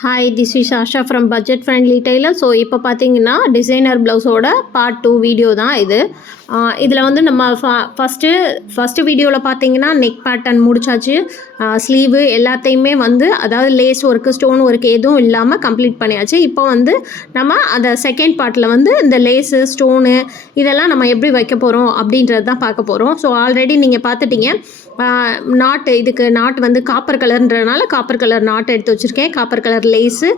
Hi, this is Asha from budget friendly tailor. So இப்போ பார்த்தீங்கன்னா designer ப்ளவுஸோட பார்ட் 2 வீடியோ தான் இது. இதில் வந்து நம்ம ஃபஸ்ட்டு வீடியோவில் பார்த்தீங்கன்னா நெக் பேட்டர்ன் முடிச்சாச்சு. ஸ்லீவு எல்லாத்தையுமே வந்து அதாவது லேஸ் ஒர்க்கு ஸ்டோன் ஒர்க் எதுவும் இல்லாமல் கம்ப்ளீட் பண்ணியாச்சு. இப்போ வந்து நம்ம அந்த செகண்ட் பார்ட்டில் வந்து இந்த லேஸு ஸ்டோனு இதெல்லாம் நம்ம எப்படி வைக்க போகிறோம் அப்படின்றது தான் பார்க்க போகிறோம். ஸோ ஆல்ரெடி நீங்கள் பார்த்துட்டீங்க. இதுக்கு நாட் வந்து காப்பர் கலர்ன்றதுனால காப்பர் கலர் நாட் எடுத்து வச்சுருக்கேன். காப்பர் கலர் லேஸு,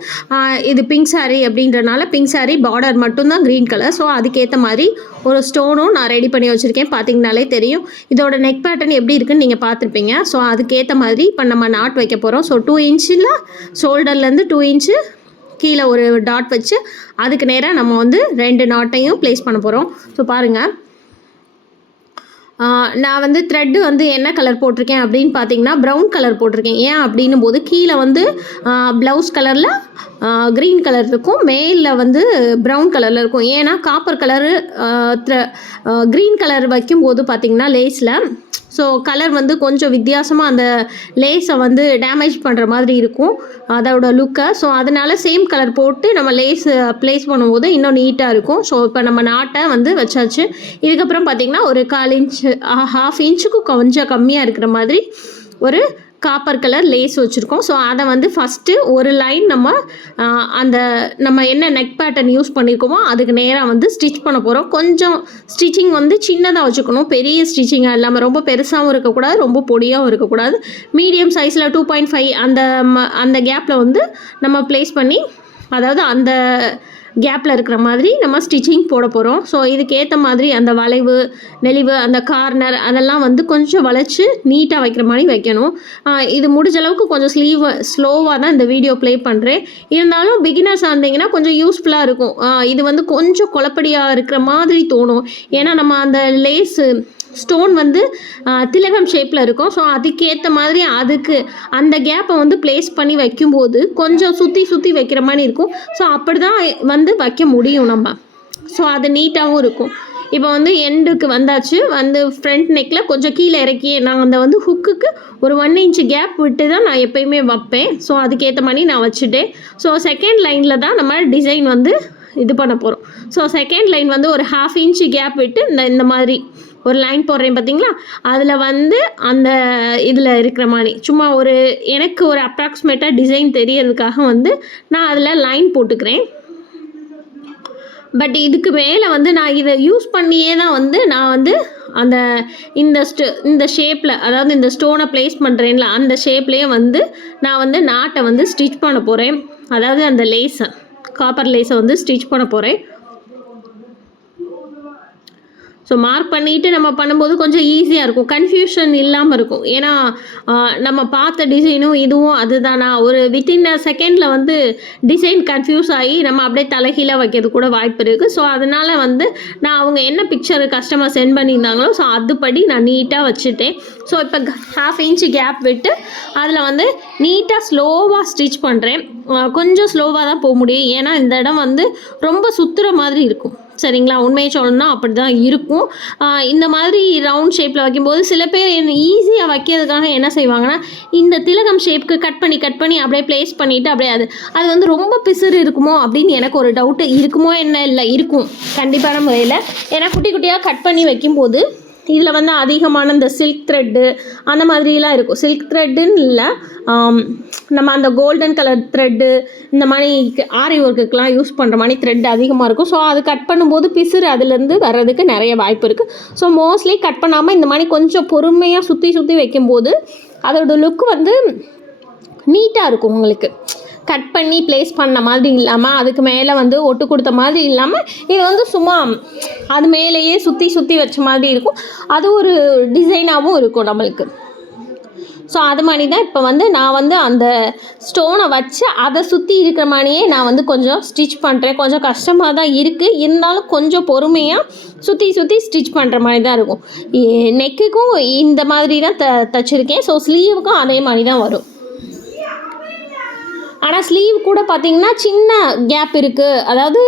இது பிங்க் சாரீ அப்படின்றனால பிங்க் சாரீ பார்டர் மட்டும்தான் க்ரீன் கலர். ஸோ அதுக்கேற்ற மாதிரி ஒரு ஸ்டோனும் நான் ரெடி பண்ணி வச்சுருக்கேன். பார்த்தீங்கனாலே தெரியும் இதோட நெக் பேட்டர்ன் எப்படி இருக்குன்னு நீங்கள் பார்த்துருப்பீங்க. ஸோ அதுக்கேற்ற மாதிரி இப்போ நம்ம நாட் வைக்க போகிறோம். ஸோ 2 இன்ச்சில் ஷோல்டர்லேருந்து 2 இன்ச்சு கீழே ஒரு டாட் வச்சு அதுக்கு நேராக நம்ம வந்து 2 நாட்டையும் ப்ளேஸ் பண்ண போகிறோம். ஸோ பாருங்கள், நான் வந்து த்ரெட்டு வந்து என்ன கலர் போட்டிருக்கேன் அப்படின்னு பார்த்தீங்கன்னா ப்ரௌன் கலர் போட்டிருக்கேன். ஏன் அப்படின்னும் போது கீழே வந்து ப்ளவுஸ் கலரில் க்ரீன் கலர் இருக்கும், மேலில் வந்து ப்ரௌன் கலரில் இருக்கும். ஏன்னா காப்பர் கலரு க்ரீன் கலர் வைக்கும்போது பார்த்திங்கன்னா லேஸில் ஸோ கலர் வந்து கொஞ்சம் வித்தியாசமாக அந்த லேஸை வந்து டேமேஜ் பண்ணுற மாதிரி இருக்கும் அதோட லுக்கை. ஸோ அதனால் சேம் கலர் போட்டு நம்ம லேஸ் ப்ளேஸ் பண்ணும்போது இன்னும் நீட்டாக இருக்கும். ஸோ இப்போ நம்ம நாட்டை வந்து வச்சாச்சு. இதுக்கப்புறம் பார்த்திங்கன்னா ஒரு 1/4 இன்ச்சு 1/2 இன்ச்சுக்கு கொஞ்சம் கம்மியாக இருக்கிற மாதிரி ஒரு காப்பர் கலர் லேஸ் வச்சுருக்கோம். ஸோ அதை வந்து ஃபஸ்ட்டு ஒரு லைன் நம்ம என்ன நெக் பேட்டர்ன் யூஸ் பண்ணியிருக்கோமோ அதுக்கு நேராக வந்து ஸ்டிச் பண்ண போகிறோம். கொஞ்சம் ஸ்டிச்சிங் வந்து சின்னதாக வச்சுக்கணும், பெரிய ஸ்டிச்சிங்காக இல்லாமல் ரொம்ப பெருசாகவும் இருக்கக்கூடாது, ரொம்ப பொடியாகவும் இருக்கக்கூடாது. மீடியம் சைஸில் 2.5 அந்த கேப்பில் வந்து நம்ம ப்ளேஸ் பண்ணி, அதாவது அந்த கேப்பில் இருக்கிற மாதிரி நம்ம ஸ்டிச்சிங் போட போகிறோம். ஸோ இதுக்கேற்ற மாதிரி அந்த வளைவு நெளிவு அந்த கார்னர் அதெல்லாம் வந்து கொஞ்சம் வளைச்சி நீட்டாக வைக்கிற மாதிரி வைக்கணும். இது முடிஞ்ச அளவுக்கு கொஞ்சம் ஸ்லோவாக தான் இந்த வீடியோ ப்ளே பண்ணுறேன். இருந்தாலும் பிகினர்ஸ் இருந்தீங்கன்னா கொஞ்சம் யூஸ்ஃபுல்லாக இருக்கும். இது வந்து கொஞ்சம் குழப்படியாக இருக்கிற மாதிரி தோணும். ஏன்னா நம்ம அந்த லேஸு ஸ்டோன் வந்து திலகம் ஷேப்பில் இருக்கும். ஸோ அதுக்கேற்ற மாதிரி அந்த கேப்பை வந்து ப்ளேஸ் பண்ணி வைக்கும்போது கொஞ்சம் சுற்றி வைக்கிற மாதிரி இருக்கும். ஸோ அப்படி தான் வந்து வைக்க முடியும் நம்ம. ஸோ அது நீட்டாகவும் இருக்கும். இப்போ வந்து எண்டுக்கு வந்தாச்சு. வந்து ஃப்ரண்ட் நெக்கில் கொஞ்சம் கீழே இறக்கி நான் அந்த வந்து ஹுக்குக்கு ஒரு 1 இன்ச்சு கேப் விட்டு தான் நான் எப்போயுமே வைப்பேன். ஸோ அதுக்கேற்ற மாதிரி நான் வச்சுட்டேன். ஸோ செகண்ட் லைனில் தான் நம்ம டிசைன் வந்து இது பண்ண போகிறோம். ஸோ செகண்ட் லைன் வந்து ஒரு 1/2 இன்ச்சு கேப் விட்டு இந்த மாதிரி ஒரு லைன் போடுறேன் பார்த்தீங்களா, அதில் வந்து அந்த இதில் இருக்கிற மாதிரி சும்மா எனக்கு ஒரு அப்ராக்சிமேட்டாக டிசைன் தெரியறதுக்காக வந்து நான் அதில் லைன் போட்டுக்கிறேன். பட் இதுக்கு மேலே வந்து நான் இதை யூஸ் பண்ணியே தான் வந்து நான் வந்து இந்த ஷேப்பில், அதாவது இந்த ஸ்டோனை ப்ளேஸ் பண்ணுறேன்ல அந்த ஷேப்லேயே வந்து நான் வந்து நாட்டை வந்து ஸ்டிச் பண்ண போகிறேன். அதாவது அந்த லேஸை காப்பர் லேஸை வந்து ஸ்டிச் பண்ண போகிறேன். ஸோ மார்க் பண்ணிவிட்டு நம்ம பண்ணும்போது கொஞ்சம் ஈஸியாக இருக்கும், கன்ஃபியூஷன் இல்லாமல் இருக்கும். ஏன்னா நம்ம பார்த்த டிசைனும் இதுவும் அதுதானா, ஒரு வித்தின் அ செகண்டில் வந்து டிசைன் கன்ஃபியூஸ் ஆகி நம்ம அப்படியே தலைகீழாக வைக்கிறது கூட வாய்ப்பு இருக்குது. ஸோ அதனால் வந்து நான் அவங்க என்ன பிக்சர் கஸ்டமர் சென்ட் பண்ணியிருந்தாங்களோ ஸோ அதுபடி நான் நீட்டாக வச்சுட்டேன். ஸோ இப்போ 1/2 இன்ச்சு கேப் விட்டு அதில் வந்து நீட்டாக ஸ்லோவாக ஸ்டிச் பண்ணுறேன். கொஞ்சம் ஸ்லோவாக தான் போக முடியும், ஏன்னா இந்த இடம் வந்து ரொம்ப சுற்றுற மாதிரி இருக்கும். சரிங்களா, உண்மையை சொல்லணும்னா அப்படி தான் இருக்கும். இந்த மாதிரி ரவுண்ட் ஷேப்பில் வைக்கும்போது சில பேர் ஈஸியாக வைக்கிறதுக்காக என்ன செய்வாங்கன்னா இந்த திலகம் ஷேப்புக்கு கட் பண்ணி அப்படியே ப்ளேஸ் பண்ணிவிட்டு அப்படியே அது வந்து ரொம்ப பிசுறு இருக்குமோ அப்படின்னு எனக்கு ஒரு டவுட்டு. இருக்குமோ என்ன, இல்லை இருக்கும் கண்டிப்பான முறையில். ஏன்னா குட்டி குட்டியாக கட் பண்ணி வைக்கும்போது இதில் வந்து அதிகமான இந்த சில்க் த்ரெட்டு அந்த மாதிரிலாம் இருக்கும். சில்க் த்ரெட்டுன்னு இல்லை, நம்ம அந்த கோல்டன் கலர் த்ரெட்டு இந்த மாதிரி ஆரி ஒர்க்குக்கெலாம் யூஸ் பண்ணுற மாதிரி த்ரெட் அதிகமாக இருக்கும். ஸோ அது கட் பண்ணும்போது பிசுறு அதுலேருந்து வர்றதுக்கு நிறைய வாய்ப்பு இருக்குது. ஸோ மோஸ்ட்லி கட் பண்ணாமல் இந்த மாதிரி கொஞ்சம் பொறுமையாக சுற்றி வைக்கும்போது அதோட லுக் வந்து நீட்டாக இருக்கும். உங்களுக்கு கட் பண்ணி ப்ளேஸ் பண்ண மாதிரி இல்லாமல் அதுக்கு மேலே வந்து ஒட்டு கொடுத்த மாதிரி இல்லாமல் இது வந்து சும்மா அது மேலேயே சுற்றி வச்ச மாதிரி இருக்கும். அது ஒரு டிசைனாகவும் இருக்கும் நம்மளுக்கு. ஸோ அது மாதிரி தான் இப்போ வந்து நான் வந்து அந்த ஸ்டோனை வச்சு அதை சுற்றி இருக்கிற மாதிரியே நான் வந்து கொஞ்சம் ஸ்டிச் பண்ணுறேன். கொஞ்சம் கஷ்டமாக தான் இருக்குது, இருந்தாலும் கொஞ்சம் பொறுமையாக சுற்றி ஸ்டிச் பண்ணுற மாதிரி தான் இருக்கும். நெக்குக்கும் இந்த மாதிரி தான் தச்சிருக்கேன். ஸோ ஸ்லீவுக்கும் அதே மாதிரி தான் வரும். ஆனால் ஸ்லீவ் கூட பார்த்திங்கன்னா சின்ன கேப் இருக்குது, அதாவது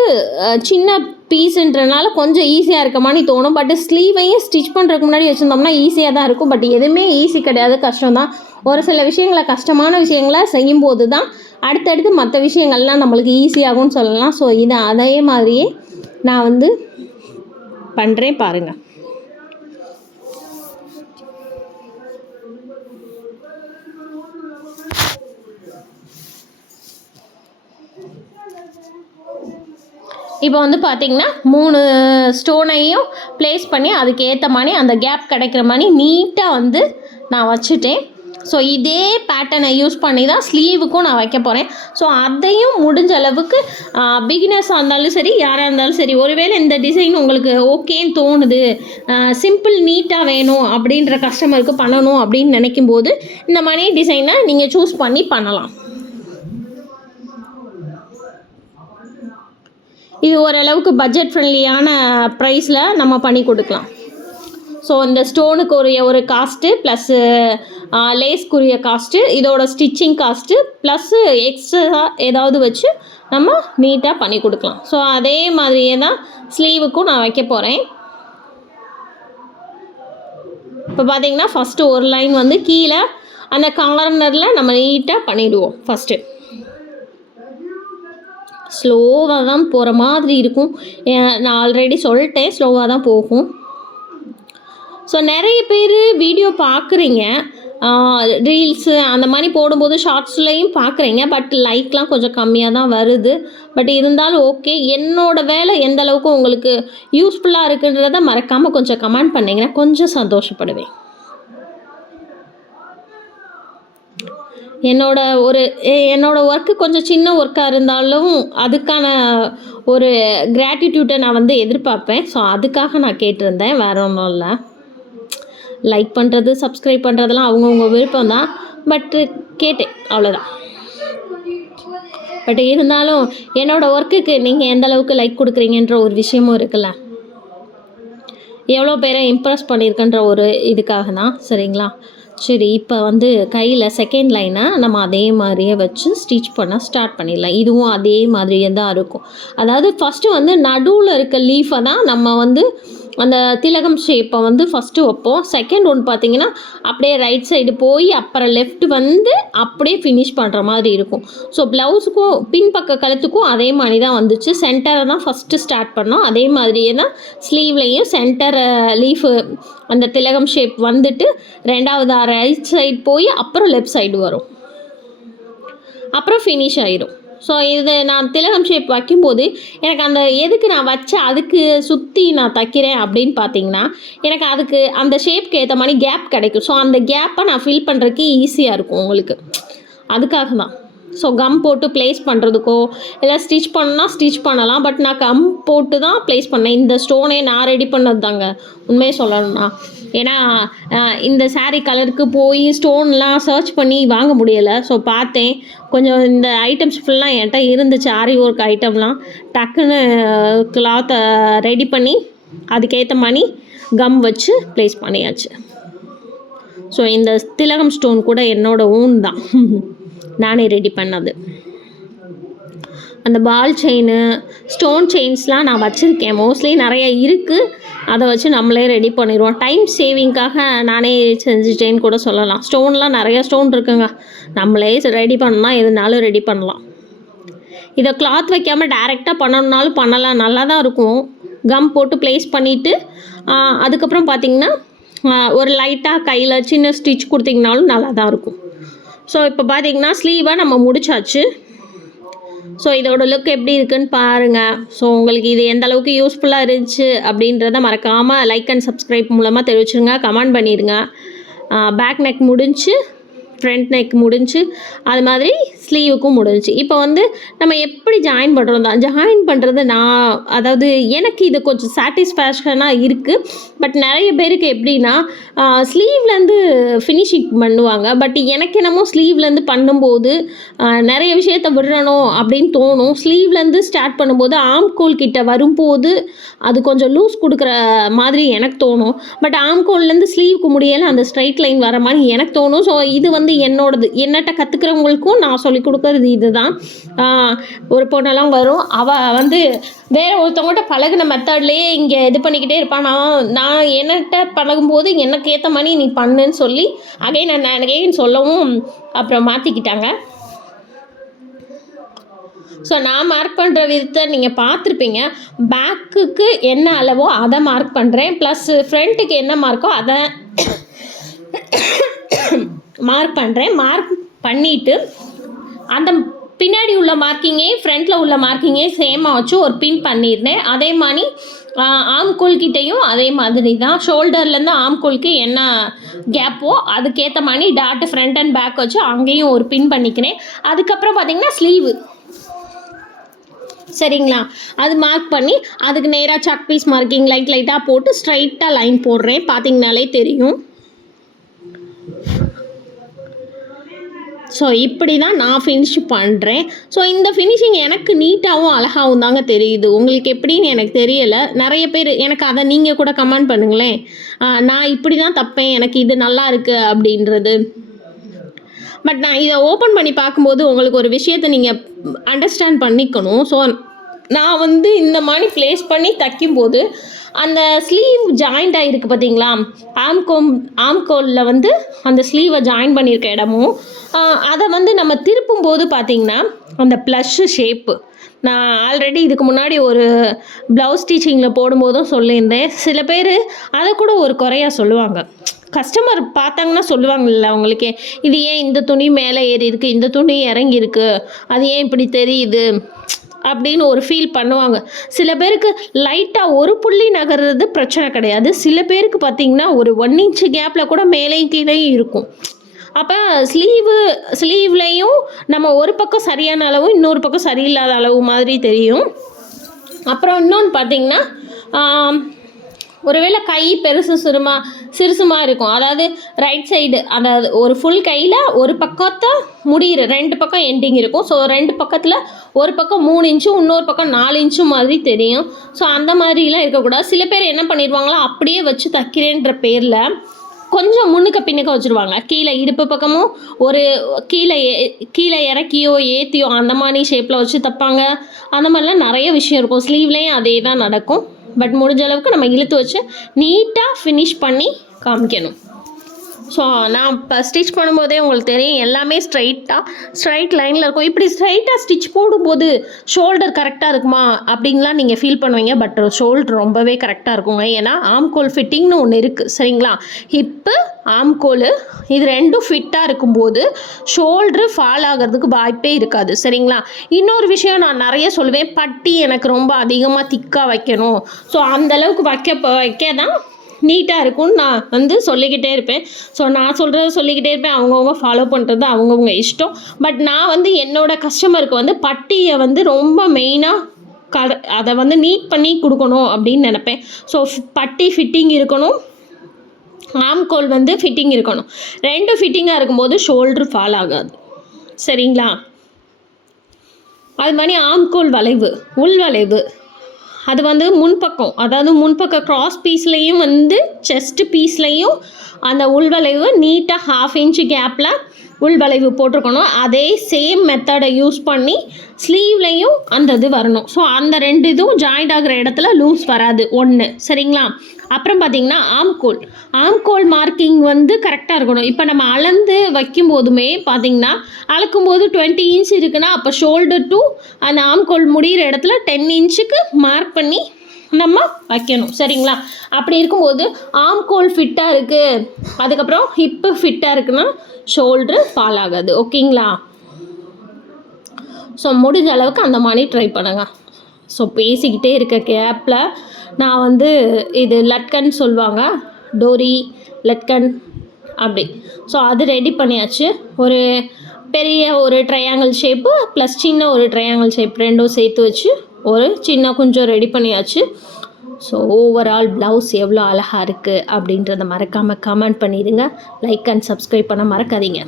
சின்ன பீஸுன்றனால கொஞ்சம் ஈஸியாக இருக்க மாதிரி தோணும். பட் ஸ்லீவையும் ஸ்டிச் பண்ணுறதுக்கு முன்னாடி வச்சுருந்தோம்னா ஈஸியாக தான் இருக்கும். பட் எதுவுமே ஈஸி கிடையாது, கஷ்டம்தான். ஒரு சில விஷயங்களை, கஷ்டமான விஷயங்களை செய்யும்போது தான் அடுத்தடுத்து மற்ற விஷயங்கள்லாம் நம்மளுக்கு ஈஸியாகும்னு சொல்லலாம். ஸோ இதை அதே மாதிரியே நான் வந்து பண்ணுறேன் பாருங்கள். இப்போ வந்து பார்த்திங்கன்னா 3 ஸ்டோனையும் ப்ளேஸ் பண்ணி அதுக்கு ஏற்ற மாதிரி அந்த கேப் கிடைக்கிற மாதிரி நீட்டாக வந்து நான் வச்சுட்டேன். ஸோ இதே பேட்டர்னை யூஸ் பண்ணி தான் ஸ்லீவுக்கும் நான் வைக்க போகிறேன். ஸோ அதையும் முடிஞ்ச அளவுக்கு பிகினர்ஸாக இருந்தாலும் சரி, யாராக இருந்தாலும் சரி, ஒருவேளை இந்த டிசைன் உங்களுக்கு ஓகேன்னு தோணுது, சிம்பிள் நீட்டாக வேணும் அப்படின்ற கஸ்டமருக்கு பண்ணணும் அப்படின்னு நினைக்கும்போது இந்த மாதிரி டிசைனை நீங்கள் சூஸ் பண்ணி பண்ணலாம். இது ஓரளவுக்கு பட்ஜெட் ஃப்ரெண்ட்லியான ப்ரைஸில் நம்ம பண்ணி கொடுக்கலாம். ஸோ இந்த ஸ்டோனுக்கு ஒரு காஸ்ட்டு ப்ளஸ்ஸு லேஸ்க்குரிய காஸ்ட்டு, இதோட ஸ்டிச்சிங் காஸ்ட்டு ப்ளஸ்ஸு எக்ஸ்ட்ரா ஏதாவது வச்சு நம்ம நீட்டாக பண்ணி கொடுக்கலாம். ஸோ அதே மாதிரியே தான் ஸ்லீவுக்கும் நான் வைக்க போகிறேன். இப்போ பார்த்திங்கன்னா ஃபஸ்ட்டு ஒரு லைன் வந்து கீழே அந்த கார்னரில் நம்ம நீட்டாக பண்ணிவிடுவோம். ஃபஸ்ட்டு ஸ்லோவாக தான் போகிற மாதிரி இருக்கும். நான் ஆல்ரெடி சொல்லிட்டேன், ஸ்லோவாக தான் போகும். ஸோ நிறைய பேர் வீடியோ பார்க்குறீங்க, ரீல்ஸு அந்த மாதிரி போடும்போது ஷார்ட்ஸ்லேயும் பார்க்குறீங்க. பட் லைக்லாம் கொஞ்சம் கம்மியாக தான் வருது. பட் இருந்தாலும் ஓகே, என்னோடய வேலை எந்த அளவுக்கு உங்களுக்கு யூஸ்ஃபுல்லாக இருக்குன்றதை மறக்காமல் கொஞ்சம் கமெண்ட் பண்ணிங்கன்னா கொஞ்சம் சந்தோஷப்படுவேன். என்னோட ஒர்க்கு கொஞ்சம் சின்ன ஒர்க்காக இருந்தாலும் அதுக்கான ஒரு கிராட்டிடியூட்டை நான் வந்து எதிர்பார்ப்பேன். ஸோ அதுக்காக நான் கேட்டிருந்தேன், வேறு ஒன்றும் இல்லை. லைக் பண்ணுறது, சப்ஸ்கிரைப் பண்ணுறதெல்லாம் அவங்கவுங்க விருப்பம் தான். பட்டு கேட்டேன், அவ்வளோதான். பட் இருந்தாலும் என்னோடய ஒர்க்குக்கு நீங்கள் எந்த அளவுக்கு லைக் கொடுக்குறீங்கன்ற ஒரு விஷயமும் இருக்குல்ல, எவ்வளோ பேரை இம்ப்ரெஸ் பண்ணியிருக்குன்ற ஒரு இதுக்காக தான். சரிங்களா? சரி, இப்போ வந்து கையில் செகண்ட் லைனை நம்ம அதே மாதிரியே வச்சு ஸ்டிச் பண்ண ஸ்டார்ட் பண்ணிடலாம். இதுவும் அதே மாதிரியே தான் இருக்கும். அதாவது ஃபஸ்ட்டு வந்து நடுவில் இருக்க லீஃபை தான் நம்ம வந்து அந்த திலகம் ஷேப்பை வந்து ஃபஸ்ட்டு வைப்போம். செகண்ட் ஒன்று பார்த்திங்கன்னா அப்படியே ரைட் சைடு போய் அப்புறம் லெஃப்ட் வந்து அப்படியே ஃபினிஷ் பண்ணுற மாதிரி இருக்கும். ஸோ ப்ளவுஸுக்கும் பின்பக்க கழுத்துக்கும் அதே மாதிரி தான் வந்துச்சு. சென்டரை தான் ஃபஸ்ட்டு ஸ்டார்ட் பண்ணோம். அதே மாதிரியே தான் ஸ்லீவ்லேயும் சென்டர் லீஃபு அந்த திலகம் ஷேப் வந்துட்டு ரெண்டாவது ரைட் சைடு போய் அப்புறம் லெஃப்ட் சைடு வரும், அப்புறம் ஃபினிஷ் ஆயிடும். ஸோ இது நான் திலகம் ஷேப் வைக்கும்போது எனக்கு அந்த எதுக்கு நான் வச்ச அதுக்கு சுற்றி நான் தைக்கிறேன் அப்படின்னு பார்த்தீங்கன்னா, எனக்கு அதுக்கு அந்த ஷேப்க்கு ஏற்ற மாதிரி கேப் கிடைக்கும். ஸோ அந்த கேப்பை நான் ஃபில் பண்ணுறதுக்கு ஈஸியாக இருக்கும் உங்களுக்கு, அதுக்காக தான். ஸோ கம் போட்டு ப்ளேஸ் பண்ணுறதுக்கோ இல்லை ஸ்டிச் பண்ணால் ஸ்டிச் பண்ணலாம். பட் நான் கம் போட்டு தான் ப்ளேஸ் பண்ணேன். இந்த ஸ்டோனே நான் ரெடி பண்ணது தாங்க, உண்மையை சொல்லணும்னா. ஏன்னா இந்த சாரீ கலருக்கு போய் ஸ்டோன்லாம் சர்ச் பண்ணி வாங்க முடியலை. ஸோ பார்த்தேன், கொஞ்சம் இந்த ஐட்டம்ஸ் ஃபுல்லாக என்கிட்ட இருந்துச்சு, ஆரி ஒர்க் ஐட்டம்லாம். டக்குன்னு கிளாத்தை ரெடி பண்ணி அதுக்கேற்ற மாதிரி கம் வச்சு ப்ளேஸ் பண்ணியாச்சு. ஸோ இந்த திலகம் ஸ்டோன் கூட என்னோடய ஓன் தான், நானே ரெடி பண்ணது. அந்த பால் செயின், ஸ்டோன் செயின்ஸ்லாம் நான் வச்சுருக்கேன், மோஸ்ட்லி நிறைய இருக்குது. அதை வச்சு நம்மளே ரெடி பண்ணிடுவோம். டைம் சேவிங்காக நானே செஞ்சுட்டேன்னு கூட சொல்லலாம். ஸ்டோன்லாம் நிறையா ஸ்டோன் இருக்குங்க, நம்மளே ரெடி பண்ணால் எதுனாலும் ரெடி பண்ணலாம். இதை கிளாத் வைக்காமல் டைரெக்டாக பண்ணணுன்னாலும் பண்ணலாம், நல்லா தான் இருக்கும். கம் போட்டு ப்ளேஸ் பண்ணிவிட்டு அதுக்கப்புறம் பார்த்திங்கன்னா ஒரு லைட்டாக கையில் சின்ன ஸ்டிச் கொடுத்திங்கனாலும் நல்லா தான் இருக்கும். ஸோ இப்போ பார்த்திங்கன்னா ஸ்லீவை நம்ம முடிச்சாச்சு. ஸோ இதோட லுக் எப்படி இருக்குன்னு பாருங்கள். ஸோ உங்களுக்கு இது எந்த அளவுக்கு யூஸ்ஃபுல்லாக இருந்துச்சு அப்படின்றத மறக்காமல் லைக் அண்ட் சப்ஸ்கிரைப் மூலமாக தெரிவிச்சுருங்க, கமெண்ட் பண்ணிடுங்க. பேக் நெக் முடிஞ்சு, ஃப்ரண்ட் நெக் முடிஞ்சு, அது மாதிரி ஸ்லீவுக்கும் முடிஞ்சு. இப்போ வந்து நம்ம எப்படி ஜாயின் பண்ணுறோம் தான், ஜாயின் பண்ணுறது அதாவது எனக்கு இது கொஞ்சம் சாட்டிஸ்ஃபேக்ஷனாக இருக்குது. பட் நிறைய பேருக்கு எப்படின்னா ஸ்லீவ்லேருந்து ஃபினிஷிங் பண்ணுவாங்க. பட் எனக்கு என்னமோ ஸ்லீவ்லேருந்து பண்ணும்போது நிறைய விஷயத்த விடணும் அப்படின்னு தோணும். ஸ்லீவ்லேருந்து ஸ்டார்ட் பண்ணும்போது ஆம்கோல் கிட்ட வரும்போது அது கொஞ்சம் லூஸ் கொடுக்குற மாதிரி எனக்கு தோணும். பட் ஆம்கோல்லேருந்து ஸ்லீவுக்கு முடியலை அந்த ஸ்ட்ரைட் லைன் வர மாதிரி எனக்கு தோணும். ஸோ இது வந்து வந்து என்னட்ட கற்றுக்கிறவங்களுக்கும் நான் சொல்லிக் கொடுக்குறது இதுதான். ஒரு பொண்ணெல்லாம் வரும், அவள் வந்து வேறு ஒருத்தவங்கள்ட்ட பழகின மெத்தட்லேயே இங்கே இது பண்ணிக்கிட்டே இருப்பான். நான் என்னட்ட பழகும்போது எனக்கு ஏற்ற மாதிரி நீ பண்ணுன்னு சொல்லி அகைன் சொல்லவும் அப்புறம் மாற்றிக்கிட்டாங்க. ஸோ நான் மார்க் பண்ணுற விதத்தை நீங்கள் பார்த்துருப்பீங்க. பேக்குக்கு என்ன அளவோ அதை மார்க் பண்ணுறேன், ப்ளஸ் ஃப்ரண்ட்டுக்கு என்ன மார்க்கோ அதை மார்க் பண்ணுறேன். மார்க் பண்ணிவிட்டு அந்த பின்னாடி உள்ள மார்க்கிங்கே ஃப்ரண்ட்டில் உள்ள மார்க்கிங்கே சேமாக வச்சு ஒரு பின் பண்ணியிருந்தேன். அதே மாதிரி ஆம்கோல்கிட்டையும் அதே மாதிரி தான், ஷோல்டர்லேருந்து ஆம்கோலுக்கு என்ன கேப்போ அதுக்கேற்ற மாதிரி டாட்டு ஃப்ரண்ட் அண்ட் பேக் வச்சு அங்கேயும் ஒரு பின் பண்ணிக்கினேன். அதுக்கப்புறம் பார்த்திங்கன்னா ஸ்லீவு, சரிங்களா, அது மார்க் பண்ணி அதுக்கு நேராக சாக் பீஸ் மார்க்கிங் லைட்டாக போட்டு ஸ்ட்ரைட்டாக லைன் போடுறேன். பார்த்திங்கனாலே தெரியும். ஸோ இப்படி தான் நான் ஃபினிஷ் பண்ணுறேன். ஸோ இந்த ஃபினிஷிங் எனக்கு நீட்டாகவும் அழகாகவும் தாங்க தெரியுது. உங்களுக்கு எப்படின்னு எனக்கு தெரியலை. நிறைய பேர் எனக்கு அதை நீங்கள் கூட கமெண்ட் பண்ணுங்களேன், நான் இப்படி தான் தப்பேன், எனக்கு இது நல்லா இருக்குது அப்படின்றது. பட் நான் இதை ஓப்பன் பண்ணி பார்க்கும்போது உங்களுக்கு ஒரு விஷயத்தை நீங்கள் அண்டர்ஸ்டாண்ட் பண்ணிக்கணும். ஸோ நான் வந்து இந்த மாதிரி ப்ளேஸ் பண்ணி தைக்கும்போது அந்த ஸ்லீவ் ஜாயிண்ட் ஆகிருக்கு பார்த்தீங்களா, ஆம்கோலில் வந்து அந்த ஸ்லீவை ஜாயின் பண்ணியிருக்க இடமும் அதை வந்து நம்ம திருப்பும்போது பார்த்திங்கன்னா அந்த ப்ளஷ்ஷு ஷேப்பு, நான் ஆல்ரெடி இதுக்கு முன்னாடி ஒரு ப்ளவுஸ் ஸ்டிச்சிங்கில் போடும்போதும் சொல்லியிருந்தேன். சில பேர் அதை கூட ஒரு குறையாக சொல்லுவாங்க. கஸ்டமர் பார்த்தாங்கன்னா சொல்லுவாங்கல்ல அவங்களுக்கே, இது ஏன் இந்த துணி மேலே ஏறி இருக்குது, இந்த துணி இறங்கியிருக்கு, அது ஏன் இப்படி தெரியுது அப்படின்னு ஒரு ஃபீல் பண்ணுவாங்க. சில பேருக்கு லைட்டாக ஒரு புள்ளி நகர்றது பிரச்சனை கிடையாது. சில பேருக்கு பார்த்திங்கன்னா ஒரு 1 இன்ச்சு கேப்பில் கூட மேலேயும் கீழேயும் இருக்கும். அப்போ ஸ்லீவ்லேயும் நம்ம ஒரு பக்கம் சரியான அளவும் இன்னொரு பக்கம் சரியில்லாத அளவு மாதிரி தெரியும். அப்புறம் இன்னொன்று பார்த்திங்கன்னா ஒருவேளை கை சிறுசுமாக இருக்கும். அதாவது ரைட் சைடு அதாவது ஒரு ஃபுல் கையில் ஒரு பக்கத்தை முடிகிற 2 பக்கம் எண்டிங் இருக்கும். ஸோ 2 பக்கத்தில் ஒரு பக்கம் 3 இன்ச்சும் இன்னொரு பக்கம் 4 இன்ச்சும் மாதிரி தெரியும். ஸோ அந்த மாதிரிலாம் இருக்கக்கூடாது. சில பேர் என்ன பண்ணிடுவாங்களோ அப்படியே வச்சு தைக்கிறேன்ற பேரில் கொஞ்சம் முன்னுக்க பின்னுக்க வச்சுருவாங்க. கீழே இடுப்பு பக்கமும் ஒரு கீழே இறக்கியோ ஏற்றியோ அந்த மாதிரி ஷேப்பில் வச்சு தைப்பாங்க. அந்த மாதிரிலாம் நிறைய விஷயம் இருக்கும். ஸ்லீவ்லேயும் அதே தான் நடக்கும். பட் முடிஞ்ச அளவுக்கு நம்ம இழுத்து வச்சு நீட்டாக ஃபினிஷ் பண்ணி காமிக்கணும். ஸோ நான் இப்போ ஸ்டிச் பண்ணும்போதே உங்களுக்கு தெரியும், எல்லாமே ஸ்ட்ரைட் லைனில் இருக்கும். இப்படி ஸ்ட்ரைட்டாக ஸ்டிச் போடும்போது ஷோல்டர் கரெக்டாக இருக்குமா அப்படின்லாம் நீங்கள் ஃபீல் பண்ணுவீங்க. பட் ஷோல்டர் ரொம்பவே கரெக்டாக இருக்குங்க. ஏன்னா ஆம்கோல் ஃபிட்டிங்னு ஒன்று இருக்குது, சரிங்களா. ஹிப்பு ஆம்கோல் இது ரெண்டும் ஃபிட்டாக இருக்கும்போது ஷோல்ட்ரு ஃபால் ஆகிறதுக்கு வாய்ப்பே இருக்காது, சரிங்களா. இன்னொரு விஷயம் நான் நிறைய சொல்லுவேன், பட்டி எனக்கு ரொம்ப அதிகமாக திக்காக வைக்கணும். ஸோ அந்தளவுக்கு வைக்க தான் நீட்டாக இருக்கும்னு நான் வந்து சொல்லிக்கிட்டே இருப்பேன். ஸோ நான் சொல்கிறத சொல்லிக்கிட்டே இருப்பேன், அவங்கவுங்க ஃபாலோ பண்ணுறது அவங்கவுங்க இஷ்டம். பட் நான் வந்து என்னோடய கஸ்டமருக்கு வந்து பட்டியை வந்து ரொம்ப மெயினாக அதை வந்து நீட் பண்ணி கொடுக்கணும் அப்படின்னு நினப்பேன். ஸோ பட்டி ஃபிட்டிங் இருக்கணும், ஆம்கோல் வந்து ஃபிட்டிங் இருக்கணும். 2 ஃபிட்டிங்காக இருக்கும்போது ஷோல்ட்ரு ஃபால் ஆகாது, சரிங்களா. அது மாதிரி ஆம்கோல் வளைவு, உள் வளைவு, அது வந்து முன்பக்கம், அதாவது முன்பக்க க்ராஸ் பீஸ்லேயும் வந்து செஸ்ட் பீஸ்லேயும் அந்த உள்வளைவு நீட்டாக 1/2 இன்ச்சு கேப்பில் உள்வளைவு போட்டிருக்கணும். அதே சேம் மெத்தடை யூஸ் பண்ணி ஸ்லீவ்லேயும் அந்த இது வரணும். ஸோ அந்த 2 இதுவும் ஜாயிண்ட் ஆகிற இடத்துல லூஸ் வராது ஒன்று, சரிங்களா. அப்புறம் பார்த்திங்கன்னா ஆம்கோல் மார்க்கிங் வந்து கரெக்டாக இருக்கணும். இப்போ நம்ம அளந்து வைக்கும் போதுமே பார்த்திங்கன்னா அளக்கும்போது 20 இன்ச் இருக்குன்னா அப்போ ஷோல்டர் டு அந்த ஆம்கோல் முடிகிற இடத்துல 10 இன்ச்சுக்கு மார்க் பண்ணி நம்ம வைக்கணும், சரிங்களா. அப்படி இருக்கும்போது ஆம்கோல் ஃபிட்டாக இருக்குது, அதுக்கப்புறம் ஹிப்பு ஃபிட்டாக இருக்குன்னா ஷோல்ட்ரு ஃபால் ஆகாது, ஓகேங்களா. ஸோ முடிஞ்ச அளவுக்கு அந்த மாதிரி ட்ரை பண்ணுங்க. ஸோ பேசிக்கிட்டே இருக்க கேப்பில் நான் வந்து இது லட்கன் சொல்லுவாங்க, டோரி லட்கன் அப்படி. ஸோ அது ரெடி பண்ணியாச்சு. ஒரு பெரிய ஒரு ட்ரையாங்கிள் ஷேப்பு ப்ளஸ் சின்ன ஒரு ட்ரையாங்கிள் ஷேப் ரெண்டும் சேர்த்து வச்சு ஒரு சின்ன கொஞ்சம் ரெடி பண்ணியாச்சு. ஸோ ஓவரால் ப்ளவுஸ் எவ்வளோ அழகாக இருக்குது அப்படின்றத மறக்காமல் கமெண்ட் பண்ணிடுங்க. லைக் அண்ட் சப்ஸ்கிரைப் பண்ண மறக்காதீங்க.